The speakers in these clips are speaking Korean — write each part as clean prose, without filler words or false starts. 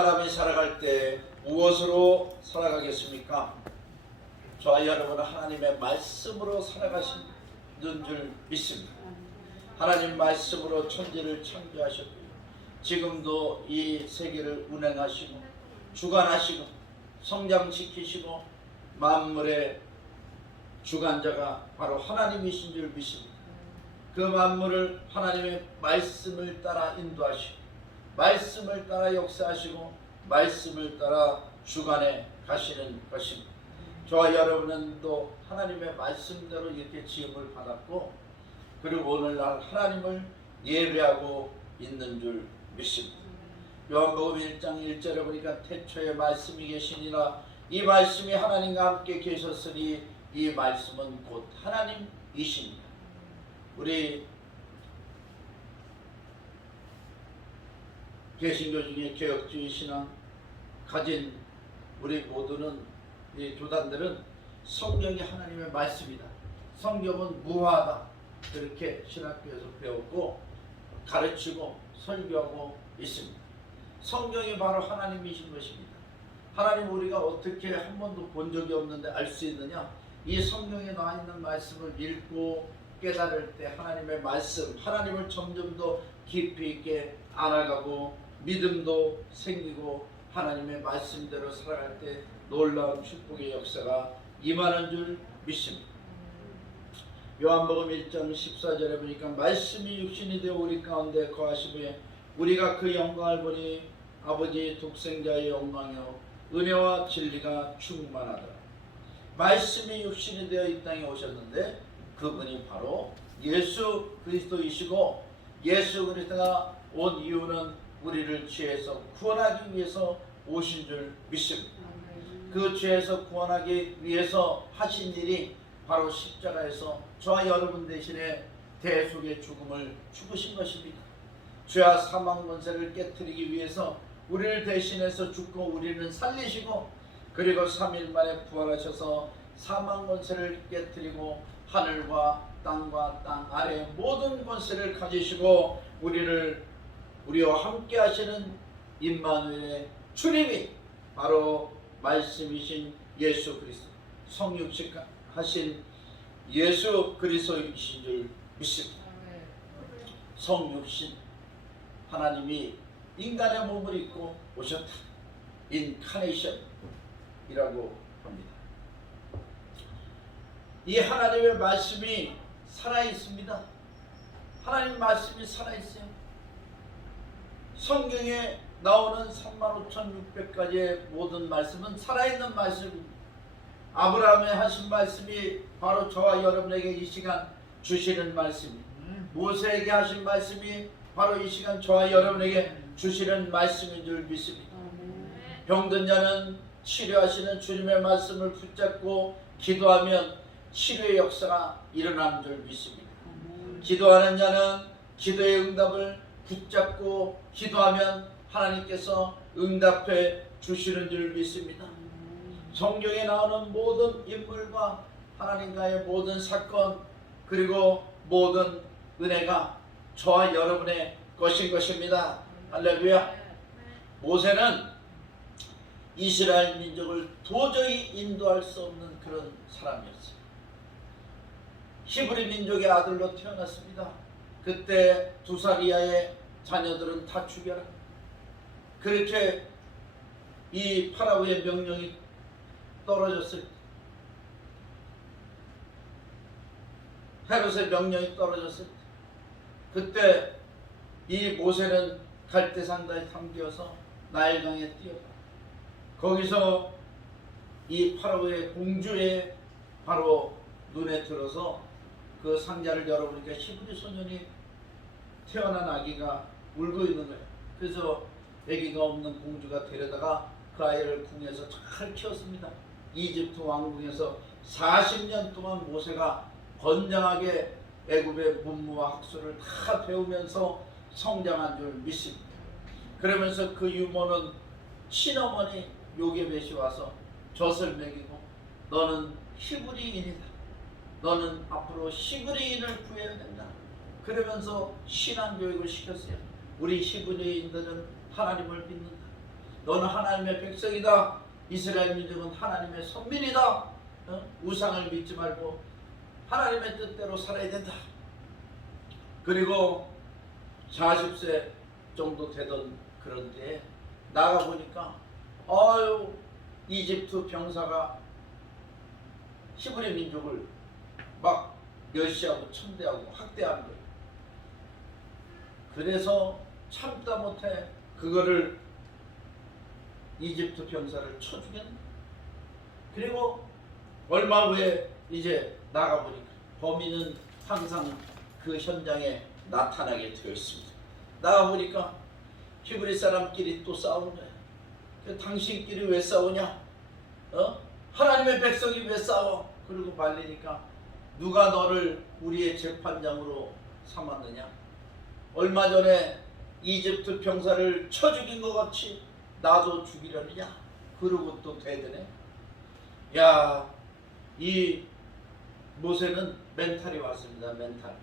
사람이 살아갈 때 무엇으로 살아가겠습니까? 저와 여러분은 하나님의 말씀으로 살아가시는 줄 믿습니다. 하나님 말씀으로 천지를 창조하셨고요. 지금도 이 세계를 운행하시고 주관하시고 성장시키시고 만물의 주관자가 바로 하나님이신 줄 믿습니다. 그 만물을 하나님의 말씀을 따라 인도하시고 말씀을 따라 역사하시고 말씀을 따라 주관해 가시는 것입니다. 저와 여러분은 또 하나님의 말씀대로 이렇게 지음을 받았고 그리고 오늘날 하나님을 예배하고 있는 줄 믿습니다. 요한복음 1장 1절에 보니까 태초에 말씀이 계시니라 이 말씀이 하나님과 함께 계셨으니 이 말씀은 곧 하나님이십니다. 우리 개신교 중에 개혁주의 신앙 가진 우리 모두는 이 교단들은 성경이 하나님의 말씀이다. 성경은 무화하다. 그렇게 신학교에서 배웠고 가르치고 설교하고 있습니다. 성경이 바로 하나님이신 것입니다. 하나님 우리가 어떻게 한 번도 본 적이 없는데 알 수 있느냐? 이 성경에 나와 있는 말씀을 읽고 깨달을 때 하나님의 말씀, 하나님을 점점 더 깊이 있게 알아가고 믿음도 생기고 하나님의 말씀대로 살아갈 때 놀라운 축복의 역사가 임하는 줄 믿습니다. 요한복음 1장 14절에 보니까 말씀이 육신이 되어 우리 가운데 거하시되 우리가 그 영광을 보니 아버지 독생자의 영광이요 은혜와 진리가 충만하더라. 말씀이 육신이 되어 이 땅에 오셨는데 그분이 바로 예수 그리스도이시고 예수 그리스도가 온 이유는 우리를 죄에서 구원하기 위해서 오신 줄 믿습니다. 그 죄에서 구원하기 위해서 하신 일이 바로 십자가에서 저와 여러분 대신에 대속의 죽음을 죽으신 것입니다. 죄와 사망 권세를 깨뜨리기 위해서 우리를 대신해서 죽고 우리는 살리시고 그리고 3일 만에 부활하셔서 사망 권세를 깨뜨리고 하늘과 땅과 땅 아래 모든 권세를 가지시고 우리와 함께 하시는 임마누엘의 주님이 바로 말씀이신 예수 그리스도 성육식 하신 예수 그리스도이신 줄 믿습니다. 성육신 하나님이 인간의 몸을 입고 오셨다. 인카네이션이라고 합니다. 이 하나님의 말씀이 살아있습니다. 하나님 말씀이 살아있어요. 성경에 나오는 35,600가지의 모든 말씀은 살아있는 말씀입니다. 아브라함의 하신 말씀이 바로 저와 여러분에게 이 시간 주시는 말씀입니다. 모세에게 하신 말씀이 바로 이 시간 저와 여러분에게 주시는 말씀인 줄 믿습니다. 병든 자는 치료하시는 주님의 말씀을 붙잡고 기도하면 치료의 역사가 일어나는 줄 믿습니다. 기도하는 자는 기도의 응답을 붙잡고 기도하면 하나님께서 응답해 주시는 줄 믿습니다. 성경에 나오는 모든 인물과 하나님과의 모든 사건 그리고 모든 은혜가 저와 여러분의 것인 것입니다. 할렐루야. 모세는 이스라엘 민족을 도저히 인도할 수 없는 그런 사람이었어요. 히브리 민족의 아들로 태어났습니다. 그때 2살 이하의 자녀들은 다 죽여라. 그렇게 이 파라오의 명령이 떨어졌을 때 헤롯의 명령이 떨어졌을 때 그때 이 모세는 갈대상다에 탐기어서 나일강에 뛰어가 거기서 이 파라오의 공주의 바로 눈에 들어서 그 상자를 열어보니까 히브리 소년이 태어난 아기가 울고 있는 거예요. 그래서 아기가 없는 공주가 데려다가 그 아이를 궁에서 잘 키웠습니다. 이집트 왕궁에서 40년 동안 모세가 건장하게 애굽의 문무와 학술을 다 배우면서 성장한 줄 믿습니다. 그러면서 그 유모는 친어머니 요게벳이 와서 젖을 먹이고 너는 히브리인이다. 너는 앞으로 히브리인을 구해야 된다. 그러면서 신앙교육을 시켰어요. 우리 히브리인들은 하나님을 믿는다. 너는 하나님의 백성이다. 이스라엘 민족은 하나님의 선민이다. 우상을 믿지 말고 하나님의 뜻대로 살아야 된다. 그리고 40세 정도 되던 그런 때에 나가보니까 이집트 병사가 히브리 민족을 막 멸시하고 천대하고 학대하는 거예요. 그래서 참다 못해 그거를 이집트 병사를 쳐 죽였네. 그리고 얼마 후에 이제 나가보니까 범인은 항상 그 현장에 나타나게 되었습니다. 나가보니까 히브리 사람끼리 또 싸우는 거야. 당신끼리 왜 싸우냐? 하나님의 백성이 왜 싸워? 그리고 말리니까 누가 너를 우리의 재판장으로 삼았느냐? 얼마 전에 이집트 병사를 쳐 죽인 것 같이 나도 죽이려느냐? 그러고 또 대드네. 야, 이 모세는 멘탈이 왔습니다. 멘탈.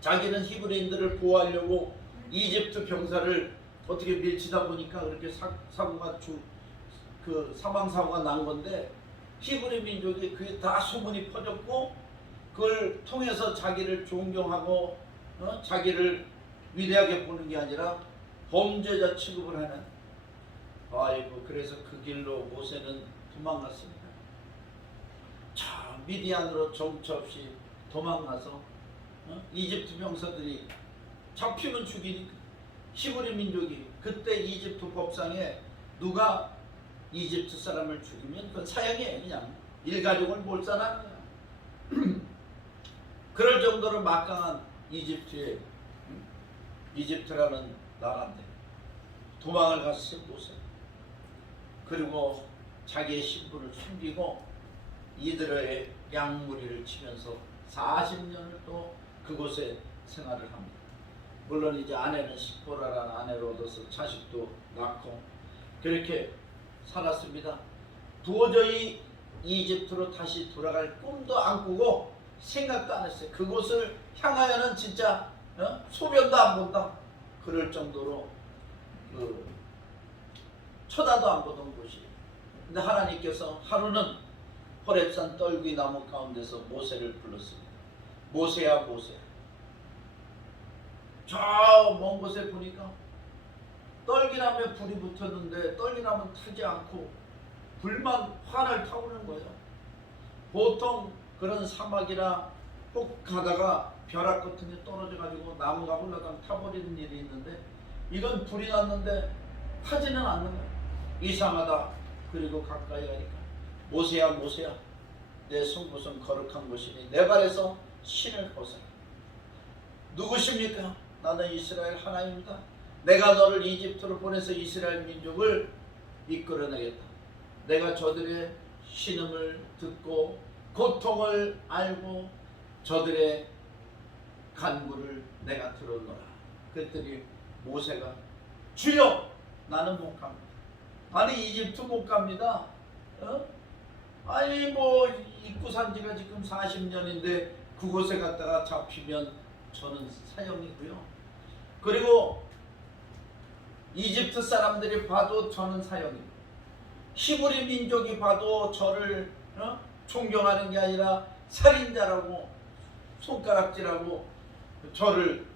자기는 히브리인들을 보호하려고 이집트 병사를 어떻게 밀치다 보니까 그렇게 사고가 그 사망 사고가 난 건데, 히브리 민족이 그게 다 소문이 퍼졌고 그걸 통해서 자기를 존경하고 자기를 위대하게 보는 게 아니라 범죄자 취급을 하는. 아이고, 그래서 그 길로 모세는 도망갔습니다. 자, 미디안으로 정처 없이 도망가서 이집트 병사들이 잡히면 죽이니까 히브리 민족이 그때 이집트 법상에 누가 이집트 사람을 죽이면 그건 사형이에요. 그냥 일가족을 몰살하는 거야. 그럴 정도로 막강한 이집트라는 나라인데 도망을 갔어요, 모세. 그리고 자기의 신분을 숨기고 이들의 양무리를 치면서 40년을 또 그곳에 생활을 합니다. 물론 이제 아내는 시포라라는 아내를 얻어서 자식도 낳고 그렇게 살았습니다. 도저히 이집트로 다시 돌아갈 꿈도 안 꾸고 생각도 안 했어요. 그곳을 향하여는 진짜 소변도 안 본다. 그럴 정도로 쳐다도 안 보던 곳이에요. 근데 하나님께서 하루는 호렙산 떨기 나무 가운데서 모세를 불렀습니다. 모세야, 모세야. 저 먼 곳에 보니까 떨기나무에 불이 붙었는데 떨기나무는 타지 않고 불만 환을 타오르는 거예요. 보통 그런 사막이나 혹 가다가 벼락 같은 게 떨어져 가지고 나무가 홀라당 타버리는 일이 있는데 이건 불이 났는데 타지는 않는 거예요. 이상하다. 그리고 가까이 가니까 모세야, 모세야, 내 손곳은 거룩한 곳이니 내 발에서 신을 벗어라. 누구십니까? 나는 이스라엘 하나님이다. 내가 너를 이집트로 보내서 이스라엘 민족을 이끌어내겠다. 내가 저들의 신음을 듣고 고통을 알고 저들의 간구를 내가 들었노라. 그랬더니 모세가 주여, 나는 못 갑니다. 아니, 이집트 못 갑니다. 아니 뭐 입구 산지가 지금 40년인데 그곳에 갔다가 잡히면 저는 사형이고요. 그리고 이집트 사람들이 봐도 저는 사형이고 히브리 민족이 봐도 저를 존경하는 게 아니라 살인자라고 손가락질하고 저를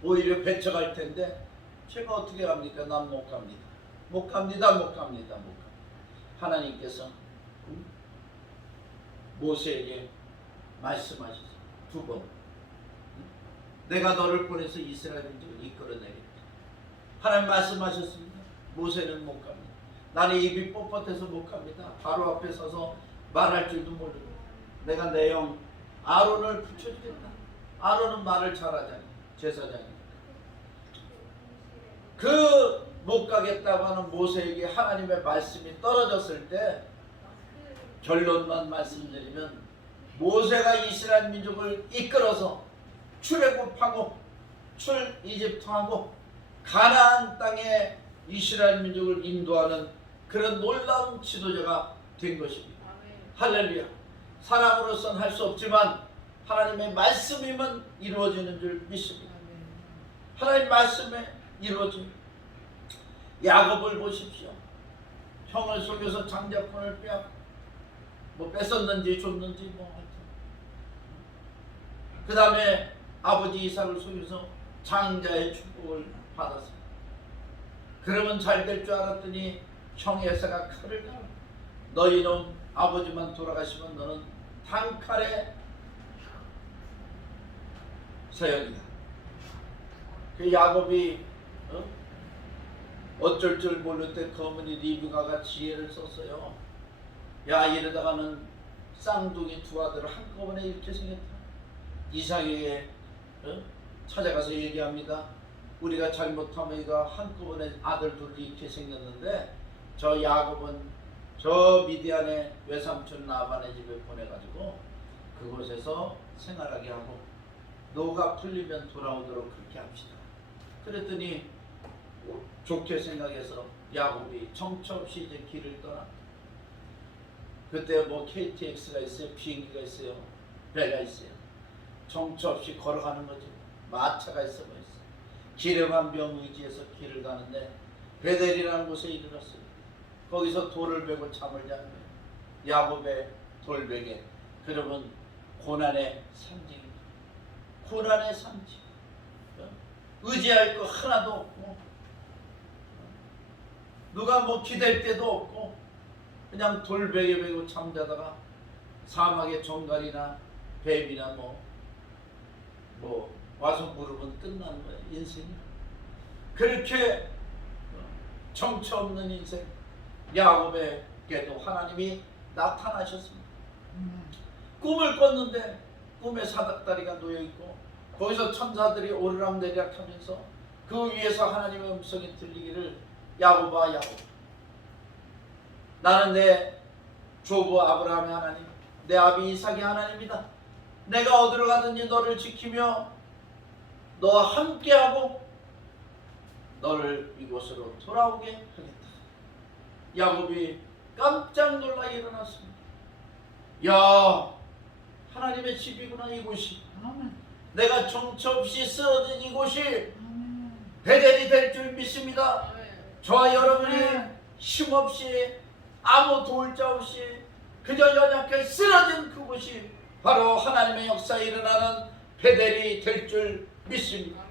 오히려 배척할 텐데 제가 어떻게 합니까? 난 못 갑니다. 못 갑니다. 못 갑니다. 못 갑니다. 하나님께서 모세에게 말씀하셨어요. 두 번. 내가 너를 보내서 이스라엘 민족을 이끌어내겠다. 하나님 말씀하셨습니다. 모세는 못 갑니다. 나는 입이 뻣뻣해서 못 갑니다. 바로 앞에 서서 말할 줄도 모르고 내가 내 형 아론을 붙여주겠다. 아론은 말을 잘하잖아요. 제사장이니까. 그 못 가겠다고 하는 모세에게 하나님의 말씀이 떨어졌을 때 결론만 말씀드리면 모세가 이스라엘 민족을 이끌어서 출애굽하고 이집트하고 가나안 땅에 이스라엘 민족을 인도하는 그런 놀라운 지도자가 된 것입니다. 할렐루야. 사람으로서는 할 수 없지만 하나님의 말씀이면 이루어지는 줄 믿습니다. 하나님 말씀에 이루어집니다. 야곱을 보십시오. 형을 속여서 장자권을 뭐 뺏었는지 줬는지 뭐 하여튼. 그 다음에 아버지 이삭을 속여서 장자의 축복을 받았습니다. 그러면 잘 될 줄 알았더니 형 에사가 칼을 갈아. 너희 놈 아버지만 돌아가시면 너는 단칼에 서형이다. 그 야곱이 어쩔 줄 모를 때 그 어머니 리브가가 지혜를 썼어요. 야, 이러다가는 쌍둥이 두 아들을 한꺼번에 이렇게 생겼다. 이삭에게 찾아가서 얘기합니다. 우리가 잘못하면 이거 한꺼번에 아들 둘이 이렇게 생겼는데 저 야곱은 저 미디안의 외삼촌 라반의 집에 보내가지고 그곳에서 생활하게 하고 노가 풀리면 돌아오도록 그렇게 합시다. 그랬더니 좋게 생각해서 야곱이 정처 없이 이제 길을 떠납니다. 그때 뭐 KTX가 있어요, 비행기가 있어요, 배가 있어요. 정처 없이 걸어가는 거죠. 마차가 있어 뭐 있어. 기름한 병 의지해서 길을 가는데 베델이라는 곳에 이르렀어요. 거기서 돌을 베고 잠을 자는 거예요. 야곱의 돌베개. 그러면 고난의 상징입니다. 고난의 상징. 의지할 거 하나도 없고 누가 뭐 기댈 데도 없고 그냥 돌베개 베고 잠자다가 사막의 종갈이나 뱀이나 뭐 와서 물으면 끝나는 거예요. 인생이 그렇게 정처 없는 인생. 야곱에게도 하나님이 나타나셨습니다. 꿈을 꿨는데 꿈에 사닥다리가 놓여있고 거기서 천사들이 오르락내리락 하면서 그 위에서 하나님의 음성이 들리기를 야곱아 야곱, 나는 내 조부 아브라함의 하나님, 내 아비 이삭의 하나님이다. 내가 어디로 가든지 너를 지키며 너와 함께하고 너를 이곳으로 돌아오게 하겠다. 야곱이 깜짝 놀라 일어났습니다. 야, 하나님의 집이구나 이곳이. 내가 정처 없이 쓰러진 이곳이 베델이 될 줄 믿습니다. 저와 여러분이 힘없이 아무 도울 자 없이 그저 연약하게 쓰러진 그곳이 바로 하나님의 역사에 일어나는 베델이 될 줄 믿습니다.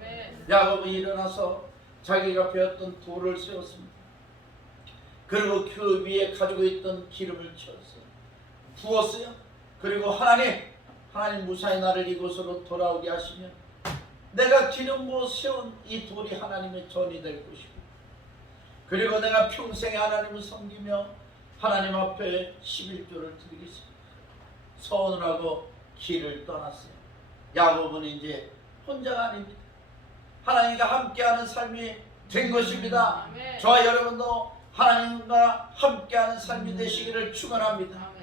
야곱이 일어나서 자기가 베었던 돌을 세웠습니다. 그리고 그 위에 가지고 있던 기름을 채웠어요. 부었어요. 그리고 하나님 무사히 나를 이곳으로 돌아오게 하시면 내가 기름 부어 세운 이 돌이 하나님의 전이 될 것이고, 그리고 내가 평생에 하나님을 섬기며 하나님 앞에 11조를 드리겠습니다. 서원을 하고 길을 떠났어요. 야곱은 이제 혼자가 아닙니다. 하나님과 함께하는 삶이 된 것입니다. 저와 여러분도 하나님과 함께하는 삶이 되시기를 축원합니다.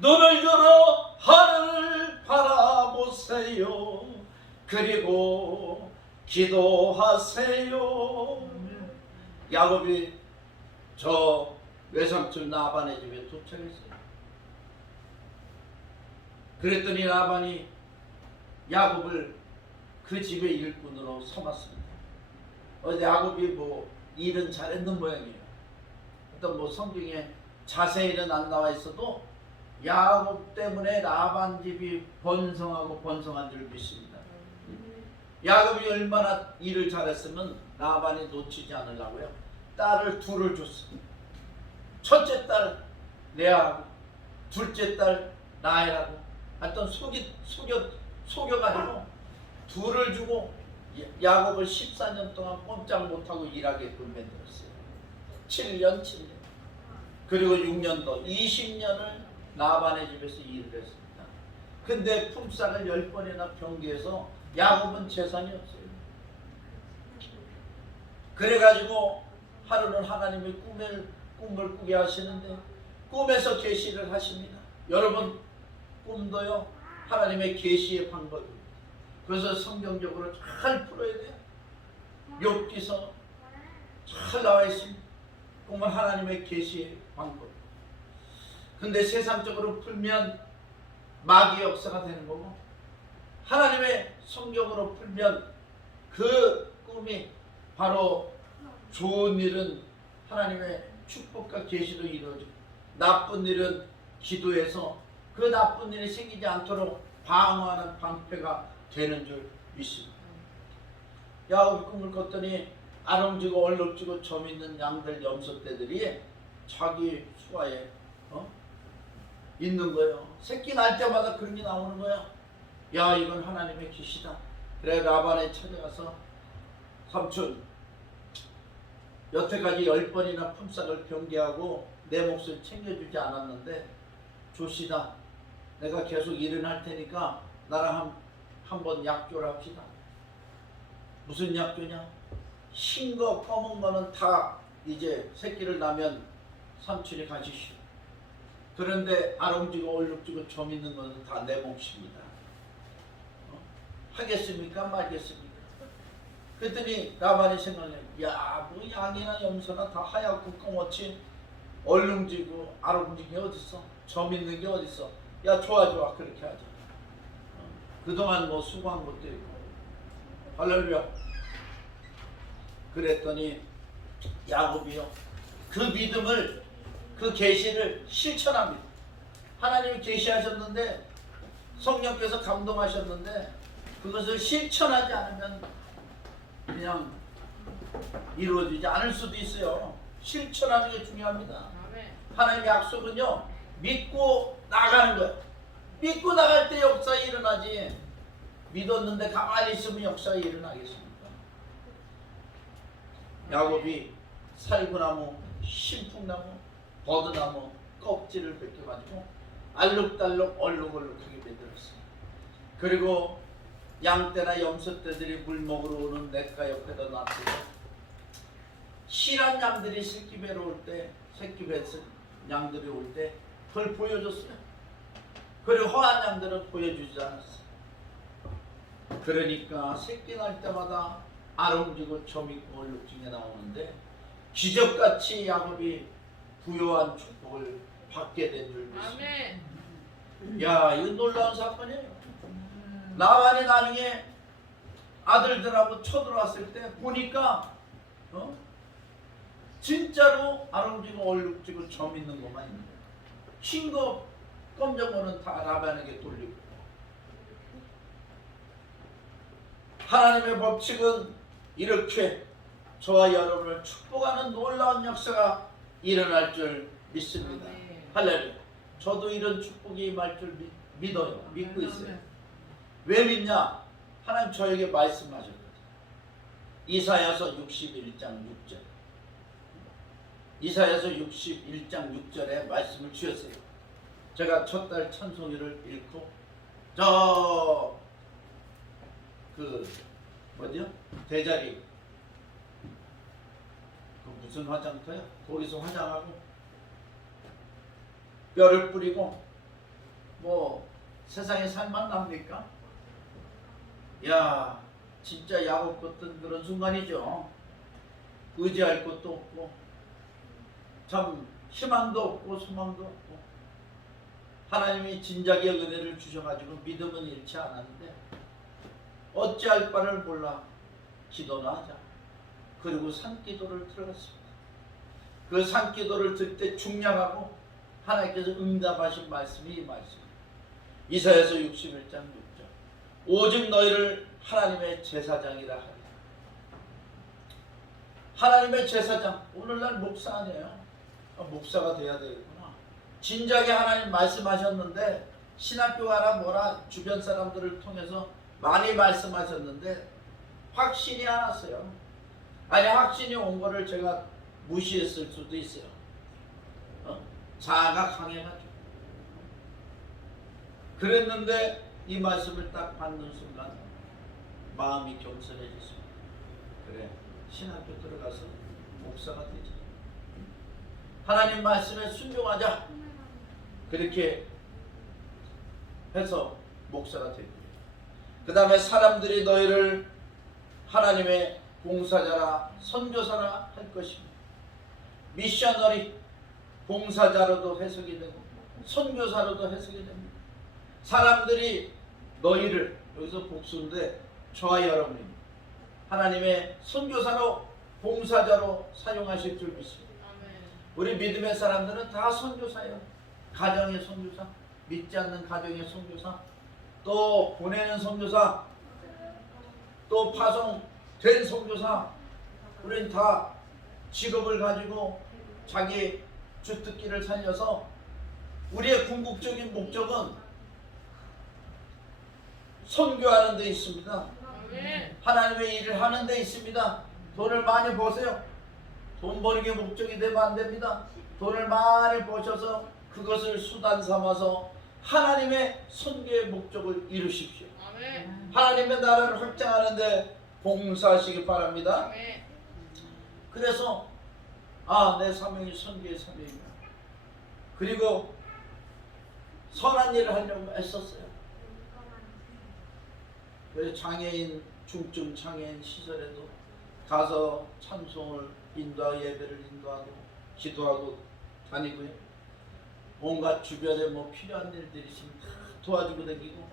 눈을 들어 하늘을 바라보세요. 그리고 기도하세요. 야곱이 저 외삼촌 라반의 집에 도착했어요. 그랬더니 라반이 야곱을 그 집의 일꾼으로 삼았습니다. 야곱이 뭐 일은 잘했는 모양이에요. 어떤 뭐 성경에 자세히는 안 나와 있어도 야곱 때문에 라반 집이 번성하고 번성한 줄 믿습니다. 야곱이 얼마나 일을 잘했으면 라반이 놓치지 않으려고요. 딸을 둘을 줬습니다. 첫째 딸 레아하고 둘째 딸 라헬하고 하여튼 속여가지고 둘을 주고 야곱을 14년 동안 꼼짝 못하고 일하게끔 만들었어요. 7년. 그리고 6년 더 20년을 라반의 집에서 일을 했습니다. 근데 품삯을 10번이나 병기해서 야곱은 재산이 없어요. 그래가지고 하루는 하나님의 꿈을 꾸게 하시는데 꿈에서 계시를 하십니다. 여러분, 꿈도요 하나님의 계시의 방법입니다. 그래서 성경적으로 잘 풀어야 돼요. 욥기서 잘 나와 있습니다. 꿈은 하나님의 계시의 방법. 근데 세상적으로 풀면 마귀 역사가 되는 거고, 하나님의 성경으로 풀면 그 꿈이 바로 좋은 일은 하나님의 축복과 계시로 이루어지고 나쁜 일은 기도해서 그 나쁜 일이 생기지 않도록 방어하는 방패가 되는 줄 믿습니다. 야곱이 꿈을 꿨더니 아름지고 얼룩지고 점 있는 양들 염소떼들이 자기 수하에 있는 거예요. 새끼 날 때마다 그런 게 나오는 거야. 야, 이건 하나님의 계시다. 그래 라반에 찾아가서 삼촌, 여태까지 10번이나 품삯을 변개하고 내 몫을 챙겨주지 않았는데 조시다. 내가 계속 일은 할 테니까 나랑 한번 약조를 합시다. 무슨 약조냐? 흰 거 검은 거는 다 이제 새끼를 낳으면 삼촌이 가지시오. 그런데 아롱지고 얼룩지고 점 있는 거는 다 내 몫입니다. 하겠습니까? 말겠습니까? 그랬더니 라반이 생각해. 야, 뭐 양이나 염소나 다 하얗고 검었지 얼룩지고 아롱지게 어딨어? 점 있는 게 어딨어? 야, 좋아 그렇게 하자. 그동안 뭐 수고한 것도 있고. 할렐루야. 그랬더니 야곱이요, 그 믿음을, 그 계시를 실천합니다. 하나님이 계시하셨는데, 성령께서 감동하셨는데 그것을 실천하지 않으면 그냥 이루어지지 않을 수도 있어요. 실천하는 게 중요합니다. 하나님의 약속은요, 믿고 나가는 거예요. 믿고 나갈 때 역사 일어나지, 믿었는데 가만히 있으면 역사 일어나겠습니까? 야곱이 살구나무, 신풍나무, 버드나무 껍질을 벗겨가지고 알록달록 얼룩얼룩하게 만들었어요. 그리고 양떼나 염소떼들이 물 먹으러 오는 냇가 옆에다 놨어요. 실한 양들이 새끼 뵈러 올 때, 새끼 뱃을 양들이 올 때 그걸 보여줬어요. 그리고 허한 양들은 보여주지 않았어요. 그러니까 새끼 날 때마다 아름지고 점 있고 얼룩지게 나오는데 기적같이 야곱이 부요한 축복을 받게 된 줄 믿습니다. 야, 이거 놀라운 사건이에요. 라반이 나중에 아들들하고 쳐들어왔을 때 보니까 진짜로 아름지고 얼룩지고 점 있는 것만 있는 거예요. 흰 거, 검정 거는 다 라반에게 돌리고. 하나님의 법칙은 이렇게 저와 여러분을 축복하는 놀라운 역사가 일어날 줄 믿습니다. 할렐루야. 저도 이런 축복이 임할 줄 믿어요. 믿고 있어요. 왜 믿냐? 하나님 저에게 말씀하셨거든요. 이사야서 61장 6절. 이사야서 61장 6절에 말씀을 주셨어요. 제가 첫 달 찬송일을 읽고 뭐죠? 대자리 무슨 화장터야? 거기서 화장하고 뼈를 뿌리고 뭐 세상에 살만 납니까? 야, 진짜 야곱 같은 그런 순간이죠. 의지할 것도 없고 참 희망도 없고 소망도 없고 하나님이 진작에 은혜를 주셔가지고 믿음은 잃지 않았는데 어찌할 바를 몰라 기도나 하자. 그리고 산기도를 들어갔습니다. 그 산기도를 들 때 중량하고 하나님께서 응답하신 말씀이 이 말씀입니다. 이사야서 61장 6절. 오직 너희를 하나님의 제사장이라 하리. 하나님의 제사장. 오늘날 목사 아니에요. 목사가 돼야 되겠구나. 진작에 하나님 말씀하셨는데 신학교 가라 뭐라 주변 사람들을 통해서 많이 말씀하셨는데 확신이 안 왔어요. 아니, 확신이 온 거를 제가 무시했을 수도 있어요. 자아가 강해가지고. 그랬는데 이 말씀을 딱 받는 순간 마음이 겸손해졌습니다. 그래, 신학교 들어가서 목사가 되자. 하나님 말씀에 순종하자. 그렇게 해서 목사가 됐고요. 그 다음에 사람들이 너희를 하나님의 봉사자라 선교사라 할 것입니다. 미셔너리, 봉사자로도 해석이 되고 선교사로도 해석이 됩니다. 사람들이 너희를, 여기서 복수인데 저와 여러분입니다. 하나님의 선교사로 봉사자로 사용하실 줄 믿습니다. 아멘. 우리 믿음의 사람들은 다 선교사예요. 가정의 선교사, 믿지 않는 가정의 선교사, 또 보내는 선교사, 또 파송된 선교사. 우리는 다 직업을 가지고 자기 주특기를 살려서 우리의 궁극적인 목적은 선교하는 데 있습니다. 아멘. 하나님의 일을 하는 데 있습니다. 돈을 많이 버세요. 돈 버는 게 목적이 되면 안 됩니다. 돈을 많이 버셔서 그것을 수단 삼아서 하나님의 선교의 목적을 이루십시오. 아멘. 하나님의 나라를 확장하는 데 봉사하시기 바랍니다. 아멘. 그래서 내 사명이 선교의 사명이다. 그리고 선한 일을 하려고 애썼어요. 그래서 장애인, 중증 장애인 시설에도 가서 찬송을 인도하고 예배를 인도하고 기도하고 다니고요. 온갖 주변에 뭐 필요한 일들이 있으면 다 도와주고 다니고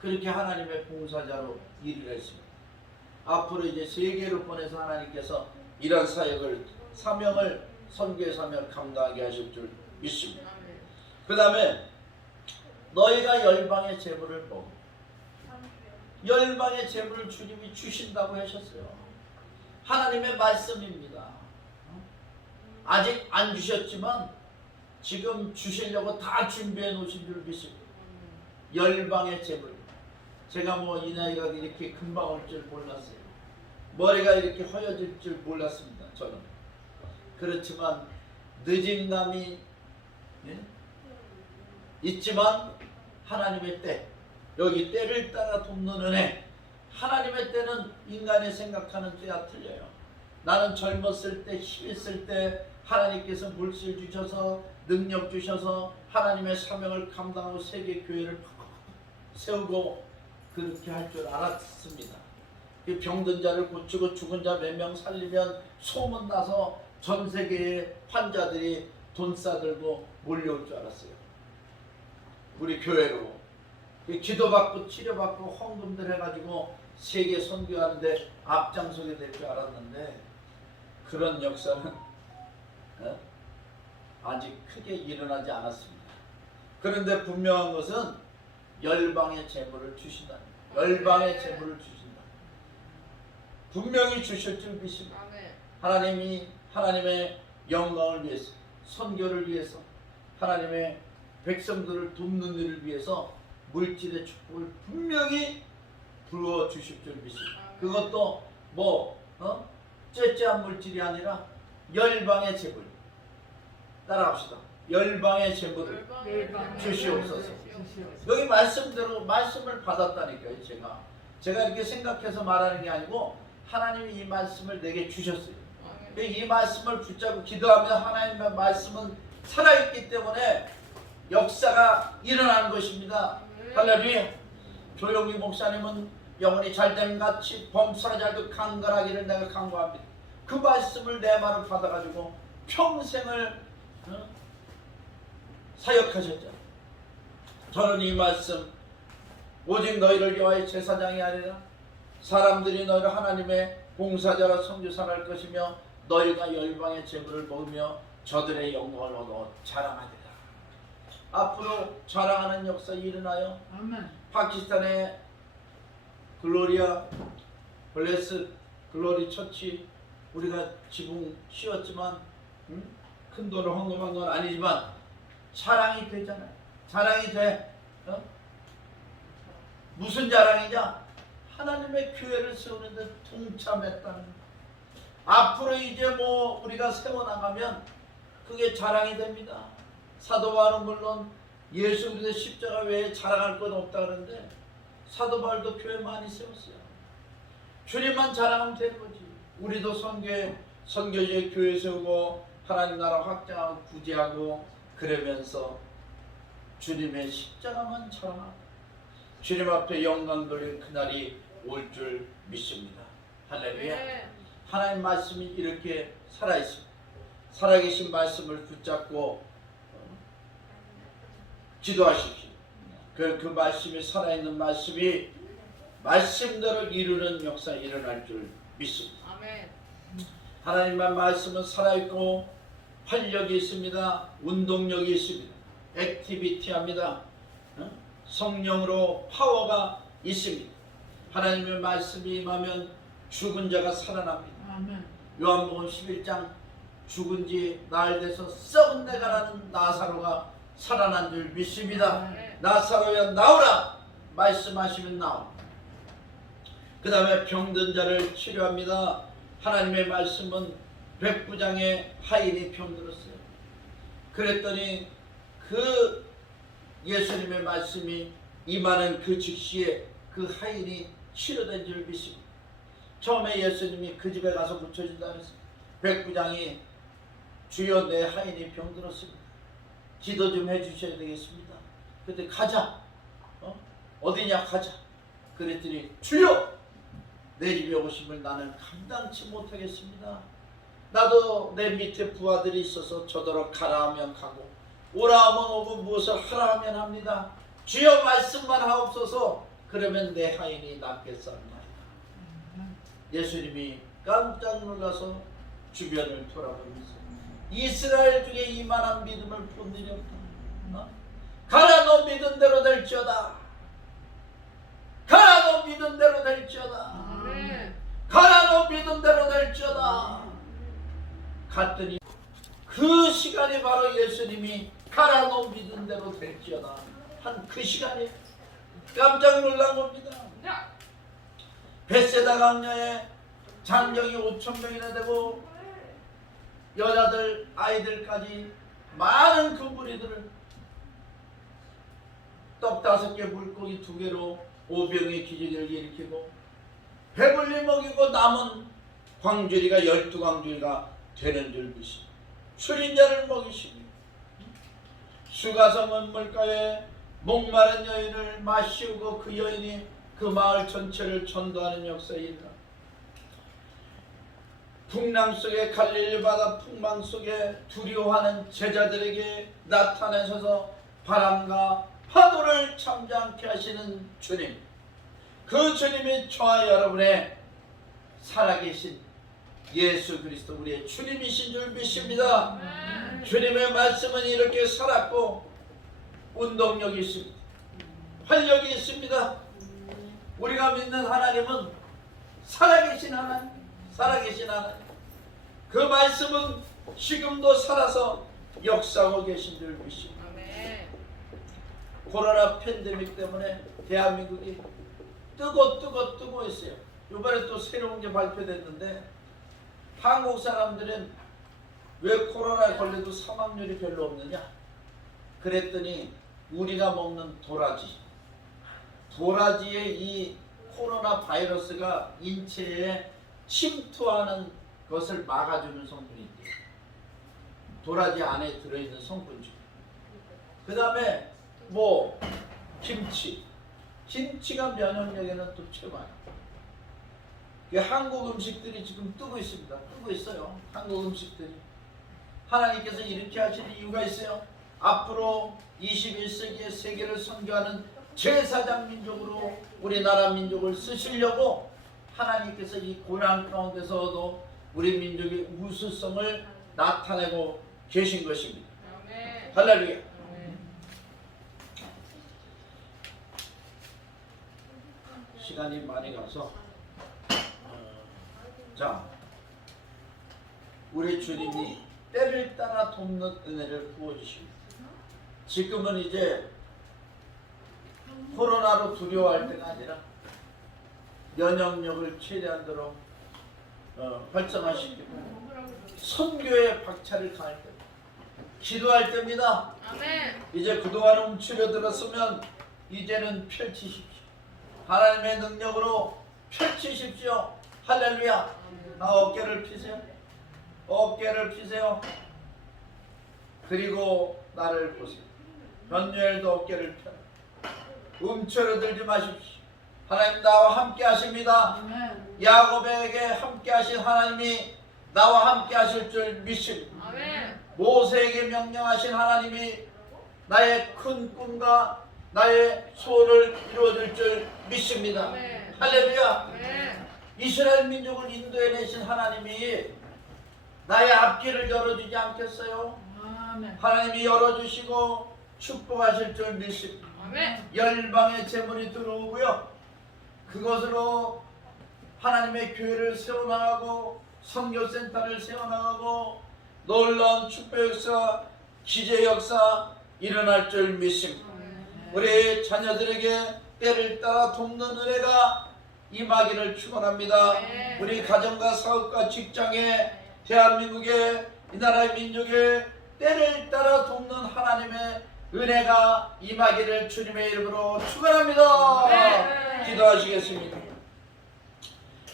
그렇게 하나님의 봉사자로 일을 했습니다. 앞으로 이제 세계로 보내서 하나님께서 이런 사역을, 사명을, 선교의 사명을 감당하게 하실 줄 믿습니다. 아멘. 그 다음에 너희가 열방의 재물을 먹어. 열방의 재물을 주님이 주신다고 하셨어요. 하나님의 말씀입니다. 아직 안 주셨지만 지금 주시려고 다 준비해 놓으신 줄 믿습니다. 열방의 재물. 제가 뭐 이 나이가 이렇게 금방 올 줄 몰랐어요. 머리가 이렇게 허여질 줄 몰랐습니다. 저는. 그렇지만 늦은 감이 있지만 하나님의 때, 여기 때를 따라 돕는 은혜. 하나님의 때는 인간이 생각하는 때와 틀려요. 나는 젊었을 때, 힘 있을 때 하나님께서 물질 주셔서 능력 주셔서 하나님의 사명을 감당하고 세계 교회를 세우고 그렇게 할 줄 알았습니다. 병든 자를 고치고 죽은 자 몇 명 살리면 소문나서 전 세계의 환자들이 돈 싸들고 몰려올 줄 알았어요. 우리 교회로 기도받고 치료받고 헌금들 해가지고 세계 선교하는데 앞장서게 될 줄 알았는데 그런 역사는 아직 크게 일어나지 않았습니다. 그런데 분명한 것은 열방의 재물을 주신다. 열방의 재물을 주신다. 분명히 주실 줄 믿습니다. 아멘. 하나님이 하나님의 영광을 위해서, 선교를 위해서, 하나님의 백성들을 돕는 일을 위해서 물질의 축복을 분명히 부어 주실 줄 믿습니다. 그것도 째째한 물질이 아니라 열방의 재물. 따라합시다. 열방의 재물을 주시옵소서. 여기 말씀대로 말씀을 받았다니까요. 제가 이렇게 생각해서 말하는 게 아니고 하나님이 이 말씀을 내게 주셨어요. 이 말씀을 붙잡고 기도하면 하나님의 말씀은 살아있기 때문에 역사가 일어나는 것입니다. 할렐루야. 조용히 목사님은 영혼이 잘됨 같이 범사가 잘도 강건하기를 내가 간구합니다. 그 말씀을 내 말을 받아가지고 평생을 사역하셨죠. 저는 이 말씀 오직 너희를 위하여 제사장이 아니라 사람들이 너희를 하나님의 봉사자라 선교사라 할 것이며 너희가 열방의 재물을 먹으며 저들의 영광을 얻어 자랑하리라. 앞으로 자랑하는 역사 일어나요. 아멘. 파키스탄의 글로리아 블레스 글로리 처치 우리가 지붕 씌웠지만 큰 돈을 헌금한 건 아니지만 자랑이 되잖아요. 자랑이 돼. 무슨 자랑이냐? 하나님의 교회를 세우는데 동참했다는 거. 앞으로 이제 우리가 세워나가면 그게 자랑이 됩니다. 사도 바울은 물론 예수 그리스도의 십자가 외에 자랑할 것 없다 그러는데 사도 바울도 교회 많이 세웠어요. 주님만 자랑하면 되는 거지. 우리도 선교지에 교회 세우고 하나님 나라 확장하고 구제하고 그러면서 주님의 십자가만 자랑하고 주님 앞에 영광 돌릴 그날이 올 줄 믿습니다. 할렐루야. 하나님 말씀이 이렇게 살아있습니다. 살아계신 말씀을 붙잡고 기도하십시오. 그 말씀이 살아있는 말씀이 말씀대로 이루는 역사 일어날 줄 믿습니다. 아멘. 하나님의 말씀은 살아있고 활력이 있습니다. 운동력이 있습니다. 액티비티합니다. 성령으로 파워가 있습니다. 하나님의 말씀이 임하면 죽은 자가 살아납니다. 아멘. 요한복음 11장 죽은 지 나흘 돼서 썩은 데가 나는 나사로가 살아난 줄 믿습니다. 나사로야 나오라 말씀하시면 나옵니다. 그 다음에 병든 자를 치료합니다. 하나님의 말씀은 백부장의 하인이 병들었어요. 그랬더니 그 예수님의 말씀이 임하는 그 즉시에 그 하인이 치료된 줄 믿습니다. 처음에 예수님이 그 집에 가서 고쳐준다 그랬어요. 백부장이 주여 내 하인이 병들었습니다. 기도 좀 해주셔야 되겠습니다. 그때 가자. 어디냐 가자. 그랬더니 주여 내 집에 오심을 나는 감당치 못하겠습니다. 나도 내 밑에 부하들이 있어서 저더러 가라 하면 가고 오라 하면 오고 무엇을 하라 하면 합니다. 주여 말씀만 하옵소서. 그러면 내 하인이 낫겠사옵나이다. 예수님이 깜짝 놀라서 주변을 돌아보면서 이스라엘 중에 이만한 믿음을 본 일이 없다. 가라 너 믿은 대로 될지어다. 가라 너 믿은 대로 될지어다. 가라 너 믿은 대로 될지어다. 갔더니 그 시간이 바로 예수님이 가라 너 믿은 대로 될지어다 한 그 시간에 깜짝 놀란 겁니다. 벳세다 강야에 장정이 5,000명이나 되고 여자들 아이들까지 많은 그 무리들을 떡 5개 물고기 2개로 5병의 기적을 일으키고 배불리 먹이고 남은 광주리가 12광주리가 되는 줄 믿습니다. 술인자를 먹이시고 수가성은 물가에 목마른 여인을 마시우고 그 여인이 그 마을 전체를 전도하는 역사에 일어나 풍랑 속에 갈릴리 바다 풍망 속에 두려워하는 제자들에게 나타내셔서 바람과 파도를 잠잠케 하시는 주님, 그 주님이 저와 여러분의 살아계신 예수 그리스도 우리의 주님이신 줄 믿습니다. 주님의 말씀은 이렇게 살았고 운동력이 있습니다. 활력이 있습니다. 우리가 믿는 하나님은 살아계신 하나님, 살아계신 하나님. 그 말씀은 지금도 살아서 역사하고 계신 줄 믿습니다. 코로나 팬데믹 때문에 대한민국이 뜨고 있어요. 이번에 또 새로운 게 발표됐는데 한국 사람들은 왜 코로나에 걸려도 사망률이 별로 없느냐? 그랬더니 우리가 먹는 도라지에 이 코로나 바이러스가 인체에 침투하는 것을 막아주는 성분이 있대요. 도라지 안에 들어있는 성분 중. 그 다음에 뭐 김치가 면역력에는 또 최고예요. 한국 음식들이 지금 뜨고 있습니다. 뜨고 있어요. 한국 음식들이. 하나님께서 이렇게 하실 이유가 있어요. 앞으로 21세기의 세계를 선교하는 제사장 민족으로 우리나라 민족을 쓰시려고 하나님께서 이 고난 가운데서도 우리 민족의 우수성을 나타내고 계신 것입니다. 할렐루야. 시간이 많이 가서 자, 우리 주님이 때를 따라 돕는 은혜를 부어주십니다. 지금은 이제 코로나로 두려워할 때가 아니라 면역력을 최대한도로 활성화시키고 선교에 박차를 가할 때입니다. 기도할 때입니다. 아멘. 이제 그동안 움츠려들었으면 이제는 펼치십시오. 하나님의 능력으로 펼치십시오. 할렐루야. 어깨를 펴세요. 어깨를 펴세요. 그리고 나를 보세요. 변요엘도 어깨를 펴요. 움츠러들지 마십시오. 하나님 나와 함께 하십니다. 아멘. 야곱에게 함께 하신 하나님이 나와 함께 하실 줄 믿습니다. 아멘. 모세에게 명령하신 하나님이 나의 큰 꿈과 나의 소원을 이루어줄 줄 믿습니다. 아멘. 할렐루야. 아멘. 이스라엘 민족을 인도해내신 하나님이 나의 앞길을 열어주지 않겠어요? 아멘. 하나님이 열어주시고 축복하실 줄 믿습니다. 아멘. 열방의 재물이 들어오고요, 그것으로 하나님의 교회를 세워나가고 선교센터를 세워나가고 놀라운 축복 역사, 기재 역사 일어날 줄 믿습니다. 우리 자녀들에게 때를 따라 돕는 은혜가 임하기를 축원합니다. 우리 가정과 사업과 직장에, 대한민국의 이 나라의 민족의 때를 따라 돕는 하나님의 은혜가 임하기를 주님의 이름으로 축원합니다. 기도하시겠습니다.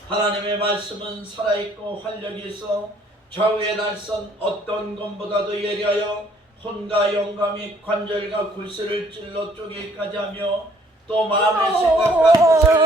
하나님의 말씀은 살아있고 활력이 있어 좌우의 날선 어떤 것보다도 예리하여 혼과 영감이 관절과 골수를 찔러 쪼개기까지 하며 또 마음의 생각과 뜻을